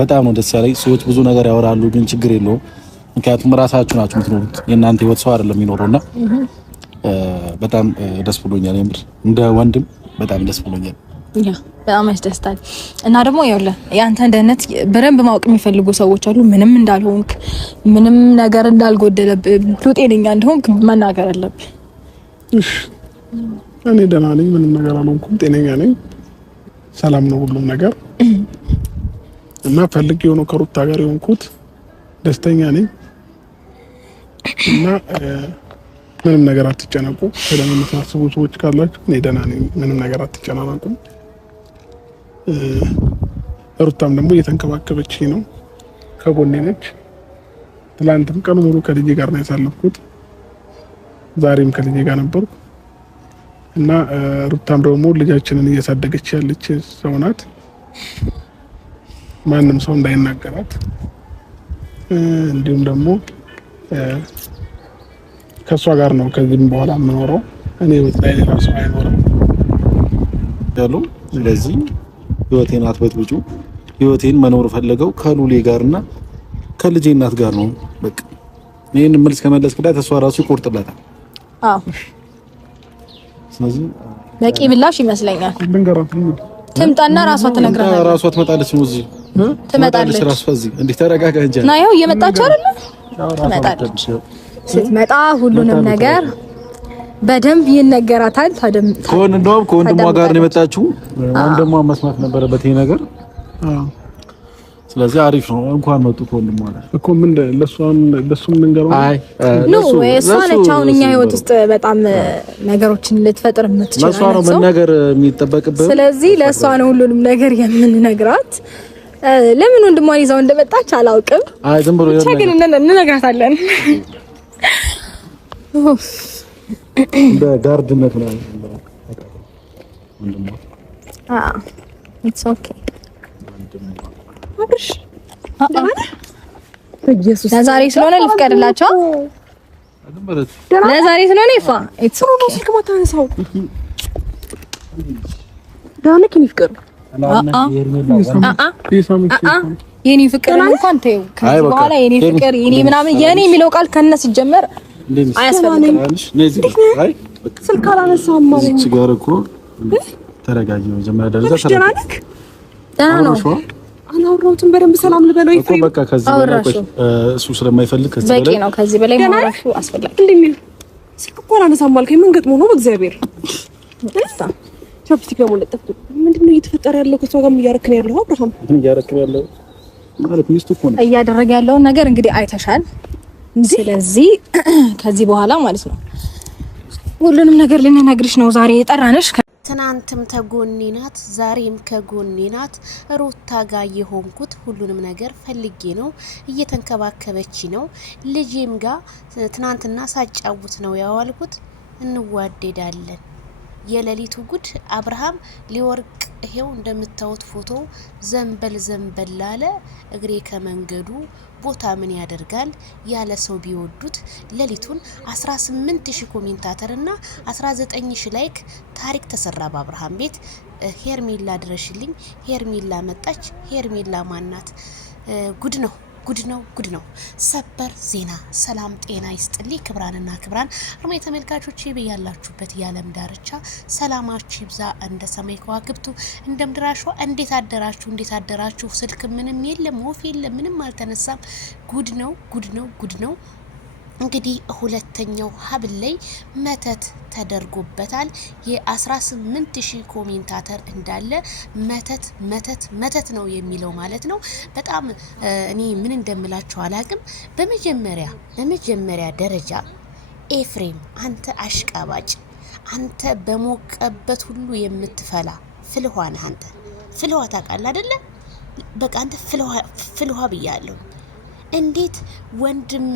በጣም ነው ደስ ያለኝ። ሰዎች ብዙ ነገር ያወራሉ ግን ችግር የለውም ምክንያቱም ራሳችሁ ናችሁ የምትኖሩት የእናንተ ህይወት ሰው አይደለም የሚኖረውና በጣም ደስ ብሎኛል የምር እንደ ወንድም በጣም ደስ ብሎኛል በጣም ያስደስታል እና ደግሞ ይኸውልህ ያንተን ደህንነት በደንብ ማወቅ የሚፈልጉ ሰዎች አሉ ምንም እንዳልሆንክ ምንም ነገር እንዳልጎደለብህ ጤነኛ እንደሆንክ መናገር አለብህ እሺ እኔ ደህና ነኝ ምንም ነገር አልሆንኩም ጤነኛ ነኝ ሰላም ነው ሁሉም ነገር እና ፈልጌው ነው ከሩታ ጋር የሆንኩት ደስተኛ ነኝ እና ምንም ነገር አትጨነቁ ስለምን ታስቡ ሰዎች ካላችሁ እኔ ደህና ነኝ ምንም ነገር አትጨናነቁ ሩታም ደግሞ እየተንከባከበችኝ ነው ከጎኔ ነች ትላንትም ቀኑ ሙሉ ከልጄ ጋር ነው ያሳለፍኩት ዛሬም ከልጄ ጋር ነበርኩ እና ሩታም ደግሞ ልጃችንን እያሳደገች ያለች ሰው ናት ማንም ሰው እንዳይናገራት እንዲሁም ደግሞ ከሷ ጋር ነው ከዚህም በኋላ የምኖረው እኔ ወጣይ ራሱ አይኖርም ያሉ ስለዚህ ህይወቴን አትበጥብጩ ህይወቴን መኖር ፈልገው ከሉሌ ጋርና ከልጄ እናት ጋር ነው በቃ ይሄን መልስ ከመለስክላት እሷ ራሱ ይቆርጥላታል አዎ ስለዚህ በቂ ምላሽ ይመስለኛል ትምጣና ራሷ ትነግራለች ራሷ ትመጣለች ነው እዚህ ትመጣለች ራሷ እዚህ እንዴ ተረጋጋ እንጂ ና ይኸው እየመጣች አይደለ ትመጣለች ስትመጣ ሁሉንም ነገር በደንብ ይነገራታል እንደውም ከወንድሟ ጋር ነው የመጣችው ወንድሟ መስማት ነበረበት ይሄ ነገር ስለዚህ አሪፍ ነው እንኳን መጡ ከወንድሟ ጋር እኮ ምን ለሱም እንገረው አይ እሷ ነች አሁን እኛ ህይወት ውስጥ በጣም ነገሮችን ልትፈጥር የምትችለው ለሷ ነው መናገር የሚጠበቅበት ስለዚህ ለሷ ነው ሁሉንም ነገር የምንነግራት ለምን ወንድሟን ይዛው እንደመጣች አላውቅም አይ ዝም ብሎ ግን እንነግራታለን በጋርድነት ነው ወንድሟ it's okay አብርሽ ኢየሱስ ለዛሬ ስለሆነ ልፍቀድላቸው ለዛሬ ስለሆነ ይፋ it's okay ስልክ ማታነሳው ዳንክ ይፍቀር የኔ ፍቅር እንኳን ተይው ከዚህ በኋላ የኔ ፍቅር የኔ ምናምን የኔ የሚለው ቃል ከነስ ይጀመር አያስፈልግም አይ ስልክ አላነሳም ማለት ነው ሲጋር እኮ ተረጋጊ ነው መጀመሪያ ደረጃ ተረጋጊ ደህና ነው አላወራሁትም በደንብ ሰላም ልበለው እኮ በቃ ከዚህ በላይ እሱ ስለማይፈልግ ከዚህ በላይ በቂ ነው ከዚህ በላይ ማውራቱ አስፈልግ እንደምን ስልክ እኮ አላነሳም አልከኝ ምን ገጥሞ ነው በእግዚአብሔር ቻፕስቲክ ነው ለጠፍኩ ምንድነው እየተፈጠረ ያለው ከሰው ጋር እያረከነ ያለው አብርሃም ምን እያረከነ ያለው ማለት ሚስቱ እኮ ነው እያደረገ ያለው ነገር እንግዲህ አይተሻል ስለዚህ ከዚህ በኋላ ማለት ነው ሁሉንም ነገር ልንነግርሽ ነው ዛሬ የጠራንሽ ትናንትም ተጎኔ ናት ዛሬም ከጎኔ ናት ሩታ ጋር የሆንኩት ሁሉንም ነገር ፈልጌ ነው እየተንከባከበች ነው ልጄም ጋር ትናንትና ሳጫውት ነው ያዋልኩት እንዋደዳለን የሌሊቱ ጉድ አብርሃም ሊወርቅ ይሄው እንደምታዩት ፎቶ ዘንበል አለ እግሬ ከመንገዱ ቦታ ምን ያደርጋል ያለ ሰው ቢወዱት ሌሊቱን 18000 ኮሜንታተርና 19000 ላይክ ታሪክ ተሰራ በአብርሃም ቤት ሄርሜላ ድረሽልኝ ሄርሜላ መጣች ሄርሜላ ማናት ጉድ ነው ሰበር ዜና ሰላም ጤና ይስጥልኝ ክብራንና ክብራን አርማይ ተመልካቾቼ በያላችሁበት የዓለም ዳርቻ ሰላማችሁ ይብዛ እንደ ሰማይ ከዋክብቱ እንደ ምድራሹ እንዴት አደራችሁ ስልክ ምንም የለም ወፍ የለም ምንም አልተነሳም ጉድ ነው እንግዲህ ሁለተኛው ሀብል ላይ መተት ተደርጎበታል የ18000 ኮሜንታተር እንዳለ መተት ነው የሚለው ማለት ነው በጣም እኔ ምን እንደምላችሁ አላቅም በመጀመሪያ ደረጃ ኤፍሬም አንተ አሽቃባጭ አንተ በሞቀበት ሁሉ የምትፈላ ፍልዋ ነህ አንተ ፍልዋ ታውቃለህ አይደለ በቃ አንተ ፍልዋ ብያለሁ እንዴት ወንድም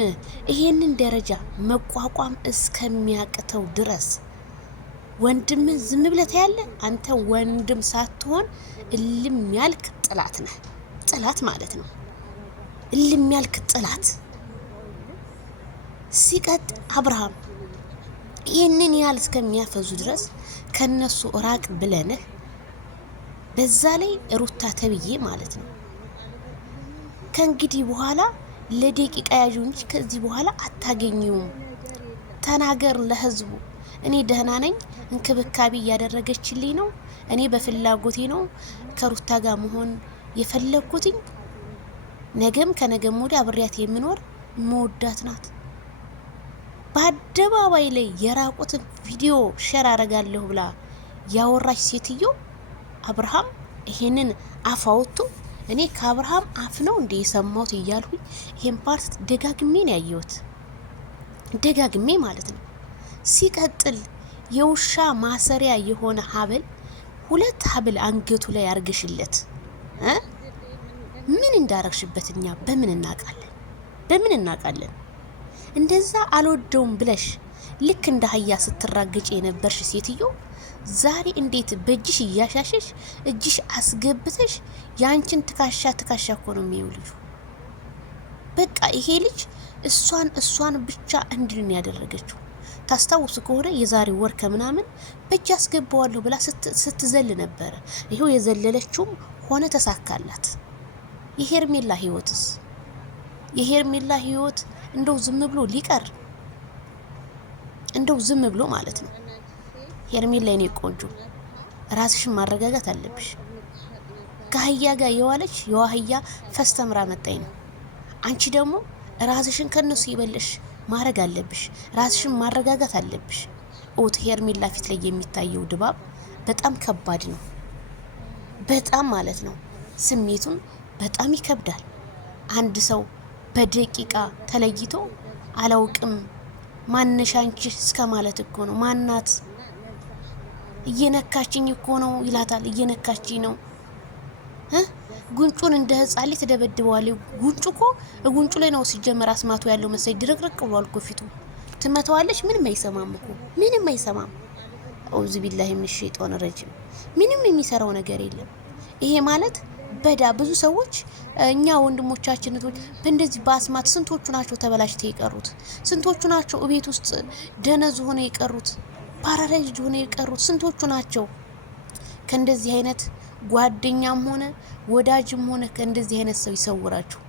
ይሄንን ደረጃ መቋቋም እስከሚያቅተው ድረስ ወንድም ዝም ብለህ ያለ አንተ ወንድም ሳትሆን እልም ያልክ ጥላት ነህ ጥላት ማለት ነው እልም ያልክ ጥላት ሲቀጥ አብርሃም ይሄንን ያህል እስከሚያፈዙ ድረስ ከነሱ ራቅ ብለንህ በዛ ላይ ሩታ ተብዬ ማለት ነው ከእንግዲህ በኋላ ለደቂቃ ያዡ እንጂ ከዚህ በኋላ አታገኙም። ተናገር ለህዝቡ። እኔ ደህና ነኝ፣ እንክብካቤ እያደረገችልኝ ነው፣ እኔ በፍላጎቴ ነው ከሩታ ጋር መሆን የፈለኩትኝ፣ ነገም ከነገም ወዲያ አብሬያት የምኖር መወዳት ናት። በአደባባይ ላይ የራቁትን ቪዲዮ ሼር አረጋለሁ ብላ ያወራች ሴትዮ አብርሃም ይሄንን አፋውቱ እኔ ከአብርሃም አፍ ነው እንደ የሰማሁት እያልሁኝ ይሄን ፓርት ደጋግሜ ነው ያየሁት፣ ደጋግሜ ማለት ነው። ሲቀጥል የውሻ ማሰሪያ የሆነ ሀብል 2 ሀብል አንገቱ ላይ አርገሽለት ምን እንዳረግሽበት እኛ በምን እናቃለን? በምን እናቃለን? እንደዛ አልወደውም ብለሽ ልክ እንደ አህያ ስትራገጭ የነበርሽ ሴትዮ ዛሬ እንዴት በእጅሽ እያሻሸሽ እጅሽ አስገብተሽ ያንቺን ትካሻ እኮ ነው የሚውልጁ። በቃ ይሄ ልጅ እሷን ብቻ እንድን ያደረገችው። ታስታውሱ ከሆነ የዛሬ ወር ከምናምን በእጅ አስገባዋለሁ ብላ ስትዘል ነበረ። ይሄው የዘለለችውም ሆነ ተሳካላት። የሄርሜላ ህይወትስ የሄርሜላ ህይወት እንደው ዝም ብሎ ሊቀር እንደው ዝም ብሎ ማለት ነው። ሄርሜላ የኔ ቆንጆ ራስሽን ማረጋጋት አለብሽ። ከአህያ ጋር የዋለች የዋህያ ፈስተምራ መጣኝ ነው። አንቺ ደግሞ ራስሽን ከነሱ ይበልሽ ማረግ አለብሽ። ራስሽን ማረጋጋት አለብሽ። ኦት ሄርሜላ ፊት ላይ የሚታየው ድባብ በጣም ከባድ ነው። በጣም ማለት ነው። ስሜቱን በጣም ይከብዳል። አንድ ሰው በደቂቃ ተለይቶ አላውቅም ማነሽ አንቺ እስከ ማለት እኮ ነው። ማናት እየነካችኝ እኮ ነው ይላታል። እየነካችኝ ነው ጉንጩን እንደ ህፃን ልጅ ተደበድበዋለች። ጉንጩ እኮ ጉንጩ ላይ ነው ሲጀመር አስማቱ ያለው መሰይ ድርቅርቅ ብሏል እኮ ፊቱ። ትመታዋለች፣ ምንም አይሰማም እኮ ምንም አይሰማም። አውዝ ቢላሂ ምን ሸይጣን ረጅም ምንም የሚሰራው ነገር የለም። ይሄ ማለት በዳ ብዙ ሰዎች እኛ ወንድሞቻችን በእንደዚህ በአስማት ስንቶቹ ናቸው ተበላሽተው የቀሩት? ስንቶቹ ናቸው እቤት ውስጥ ደነዝ ሆነው የቀሩት? ፓራላይዝድ ሆነው የቀሩት ስንቶቹ ናቸው? ከእንደዚህ አይነት ጓደኛም ሆነ ወዳጅም ሆነ ከእንደዚህ አይነት ሰው ይሰውራችሁ።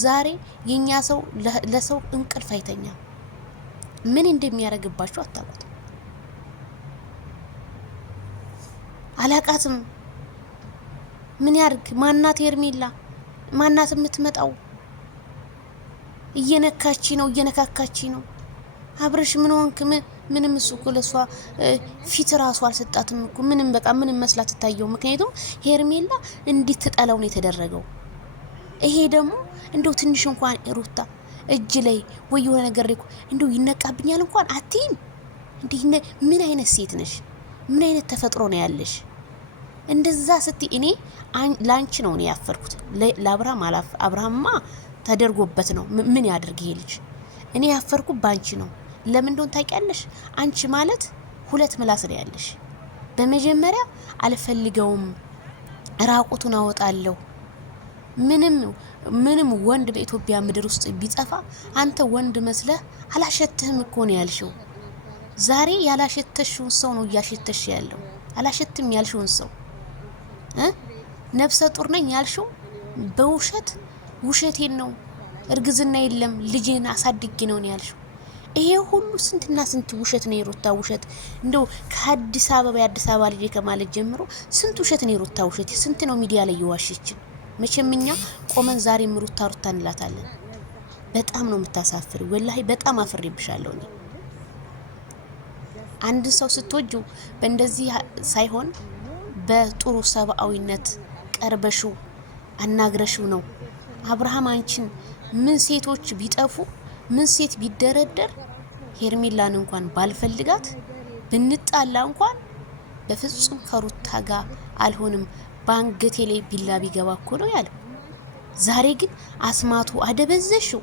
ዛሬ የኛ ሰው ለሰው እንቅልፍ አይተኛም። ምን እንደሚያደርግባችሁ አታውቁት። አላቃትም ምን ያርግ? ማናት ሄርሜላ? ማናት የምትመጣው? እየነካቺ ነው፣ እየነካካቺ ነው። አብረሽ ምን ሆንክ? ምንም እሱ እኮ ለሷ ፊት ራሱ አልሰጣትም እኮ ምንም በቃ ምንም መስላት ትታየው። ምክንያቱም ሄርሜላ እንድትጠላው ነው የተደረገው። ይሄ ደግሞ እንደው ትንሽ እንኳን ሩታ እጅ ላይ ወይ የሆነ ነገር እኮ እንደው ይነቃብኛል እንኳን አትይም እንዴ? ምን አይነት ሴት ነሽ? ምን አይነት ተፈጥሮ ነው ያለሽ? እንደዛ ስትይ እኔ ላንቺ ነው እኔ ያፈርኩት። ለአብርሃም አብርሃምማ ተደርጎበት ነው ምን ያድርግ ይሄ ልጅ። እኔ ያፈርኩት ባንቺ ነው። ለምን እንደሆነ ታውቂያለሽ? አንቺ ማለት 2 ምላስ ነው ያለሽ። በመጀመሪያ አልፈልገውም፣ ራቁቱን አወጣለሁ። ምንም ወንድ በኢትዮጵያ ምድር ውስጥ ቢጠፋ አንተ ወንድ መስለህ አላሸትህም እኮ ነው ያልሽው። ዛሬ ያላሸተሽውን ሰው ነው እያሸተሽ ያለው። አላሸትም ያልሽውን ሰው ነፍሰ ጡር ነኝ ያልሽው በውሸት ውሸቴን ነው፣ እርግዝና የለም ልጄን አሳድጌ ነው ያልሽው። ይሄ ሁሉ ስንትና ስንት ውሸት ነው የሩታ ውሸት። እንደው ከአዲስ አበባ የአዲስ አበባ ልጅ ከማለት ጀምሮ ስንት ውሸት ነው የሩታ ውሸት። ስንት ነው ሚዲያ ላይ የዋሸችን። መቼም እኛ ቆመን ዛሬም ሩታ እንላታለን። በጣም ነው የምታሳፍሪ። ወላሂ በጣም አፍሬብሻለሁ እኔ። አንድ ሰው ስትወጂው በእንደዚህ ሳይሆን በጥሩ ሰብአዊነት ቀርበሽው አናግረሽው ነው። አብርሃም አንቺን ምን ሴቶች ቢጠፉ ምን ሴት ቢደረደር ሄርሜላን እንኳን ባልፈልጋት ብንጣላ እንኳን በፍጹም ከሩታ ጋር አልሆንም፣ ባንገቴ ላይ ቢላ ቢገባ እኮ ነው ያለው። ዛሬ ግን አስማቱ አደበዘሽው።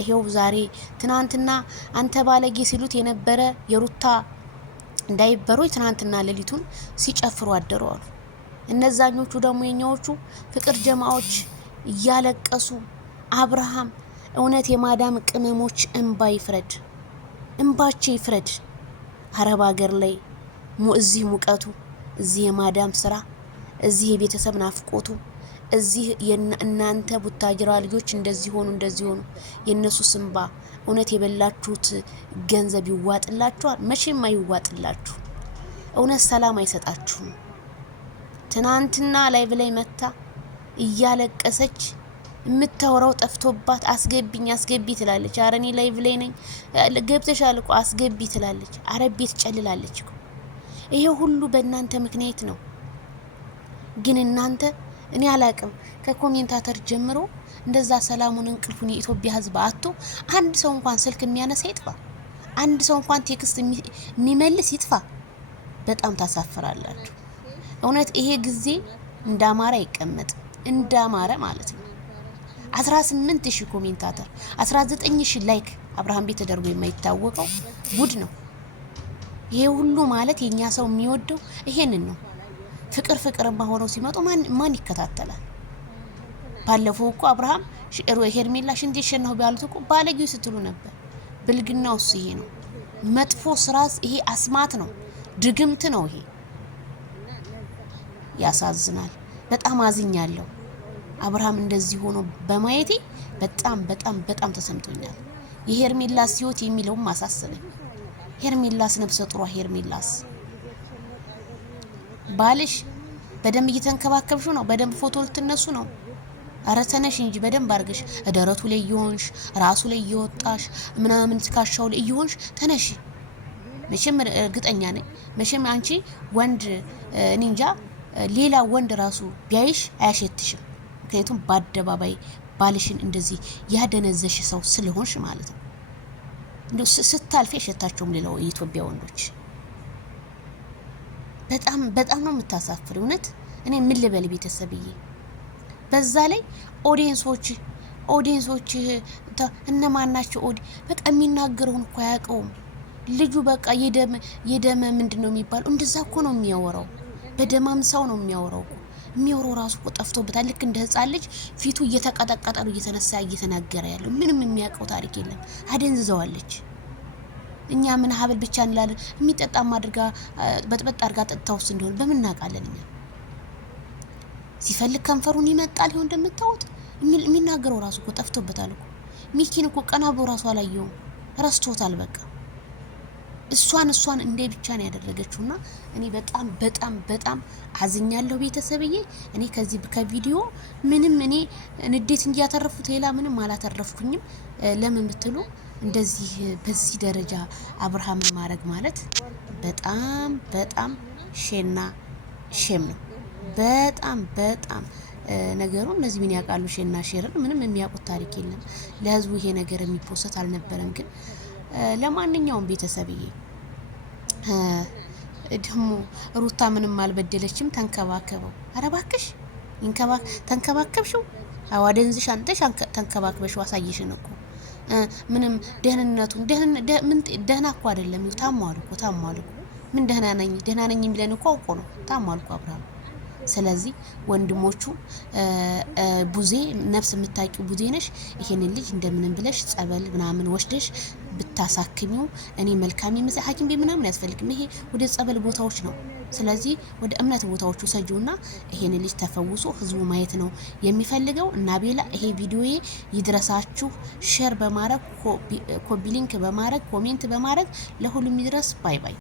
ይሄው ዛሬ ትናንትና አንተ ባለጌ ሲሉት የነበረ የሩታ እንዳይበሮይ ትናንትና ሌሊቱን ሲጨፍሩ አደሩ አሉ። እነዛኞቹ ደግሞ የኛዎቹ ፍቅር ጀማዎች እያለቀሱ አብርሃም እውነት የማዳም ቅመሞች እንባ ይፍረድ፣ እንባቸው ይፍረድ። አረብ ሀገር ላይ እዚህ ሙቀቱ፣ እዚህ የማዳም ስራ፣ እዚህ የቤተሰብ ናፍቆቱ፣ እዚህ እናንተ ቡታጅራ ልጆች እንደዚህ ሆኑ የነሱ ስንባ እውነት የበላችሁት ገንዘብ ይዋጥላችኋል? መቼም አይዋጥላችሁ። እውነት ሰላም አይሰጣችሁም። ትናንትና ላይቭ ላይ መታ እያለቀሰች የምታወራው ጠፍቶባት አስገቢ ትላለች። ኧረ እኔ ላይቭ ላይ ነኝ ገብተሻል እኮ አስገቢ ትላለች። አረብ ቤት ጨልላለች እኮ። ይሄ ሁሉ በእናንተ ምክንያት ነው። ግን እናንተ እኔ አላቅም ከኮሜንታተር ጀምሮ እንደዛ ሰላሙን እንቅልፉን የኢትዮጵያ ሕዝብ አጥቶ አንድ ሰው እንኳን ስልክ የሚያነሳ ይጥፋ፣ አንድ ሰው እንኳን ቴክስት የሚመልስ ይጥፋ። በጣም ታሳፍራላችሁ። እውነት ይሄ ጊዜ እንዳማረ ይቀመጥ እንዳማረ ማለት ነው። 18000 ኮሜንታተር 19000 ላይክ አብርሃም ቤት ተደርጎ የማይታወቀው ጉድ ነው። ይሄ ሁሉ ማለት የኛ ሰው የሚወደው ይሄንን ነው። ፍቅር ሆነው ሲመጡ ማን ይከታተላል? ባለፈው እኮ አብርሃም ሄርሜላ ሽንት የሸናው ቢያሉት እኮ ባለጌው ስትሉ ነበር። ብልግናውስ ይሄ ነው። መጥፎ ስራስ ይሄ አስማት ነው፣ ድግምት ነው ይሄ። ያሳዝናል። በጣም አዝኛለሁ። አብርሃም እንደዚህ ሆኖ በማየቴ በጣም ተሰምቶኛል። የሄርሜላስ ህይወት የሚለውም አሳሰበኝ። ሄርሜላስ ነፍሰ ጥሯ ሄርሜላስ ባልሽ በደንብ እየተንከባከብሽው ነው፣ በደንብ ፎቶ ልትነሱ ነው። አረ ተነሽ እንጂ በደንብ አርገሽ ደረቱ ላይ እየሆንሽ ራሱ ላይ እየወጣሽ ምናምን ትካሻው ላይ እየሆንሽ ተነሽ። መቼም እርግጠኛ ነኝ መቼም አንቺ ወንድ እንጃ ሌላ ወንድ ራሱ ቢያይሽ አያሸትሽም። ምክንያቱም በአደባባይ ባልሽን እንደዚህ ያደነዘሽ ሰው ስለሆንሽ ማለት ነው። እንደው ስታልፊ የሸታቸውም ሌላው የኢትዮጵያ ወንዶች በጣም ነው የምታሳፍር። እውነት እኔ ምን ልበል ቤተሰብዬ። በዛ ላይ ኦዲየንሶች እነማን ናቸው? በቃ የሚናገረውን እኮ አያውቀውም ልጁ። በቃ የደም ምንድነው የሚባለው? እንደዛ እኮ ነው የሚያወራው። በደማም ሰው ነው የሚያወራው እኮ። የሚያወራው ራሱ እኮ ጠፍቶበታል። ልክ እንደ ህፃን ልጅ ፊቱ እየተቀጠቀጠ ነው እየተነሳ እየተናገረ ያለው። ምንም የሚያውቀው ታሪክ የለም። አደንዝዘዋለች። እኛ ምን ሀብል ብቻ እንላለን። የሚጠጣም አድርጋ በጥበጥ አድርጋ ጠጥታውስ እንደሆነ በምን እናውቃለን? እኛ ሲፈልግ ከንፈሩን ይመጣል። ይሁን እንደምታውቁት የሚናገረው ራሱ እኮ ጠፍቶበታል እኮ። ሚኪን እኮ ቀና ብሎ ራሱ አላየውም፣ ረስቶታል። በቃ እሷን እንደ ብቻ ነው ያደረገችውና እኔ በጣም አዝኛለሁ ቤተሰብዬ። እኔ ከቪዲዮ ምንም እኔ ንዴት እንጂ ያተረፉት ሌላ ምንም አላተረፍኩኝም። ለምን ብትሉ እንደዚህ በዚህ ደረጃ አብርሃም ማድረግ ማለት በጣም ሼም ነው። በጣም ነገሩ እነዚህ ምን ያውቃሉ? ሼና ሼርን ምንም የሚያውቁት ታሪክ የለም። ለህዝቡ ይሄ ነገር የሚፖሰት አልነበረም። ግን ለማንኛውም ቤተሰብዬ ደግሞ ሩታ ምንም አልበደለችም። ተንከባከበው። ኧረ እባክሽ ተንከባከብሽው። አዋደንዝሽ አንተሽ ተንከባክበሽው አሳየሽን እኮ ምንም ደህንነቱን ደህና እኮ አይደለም። ታሟል እኮ ምን ደህና ነኝ የሚለን እኮ አውቆ ነው። ታሟል እኮ አብርሃም። ስለዚህ ወንድሞቹ ቡዜ ነፍስ የምታውቂው ቡዜ ነሽ። ይሄንን ልጅ እንደምንም ብለሽ ጸበል ምናምን ወስደሽ ብታሳክሚው እኔ መልካም ይመስል ሐኪም ቤት ምናምን ያስፈልግም። ይሄ ወደ ጸበል ቦታዎች ነው። ስለዚህ ወደ እምነት ቦታዎቹ ሰጂውና ይሄን ልጅ ተፈውሶ ህዝቡ ማየት ነው የሚፈልገው። እና ቤላ ይሄ ቪዲዮዬ ይድረሳችሁ። ሼር በማድረግ ኮፒ ሊንክ በማድረግ ኮሜንት በማድረግ ለሁሉም ይድረስ። ባይ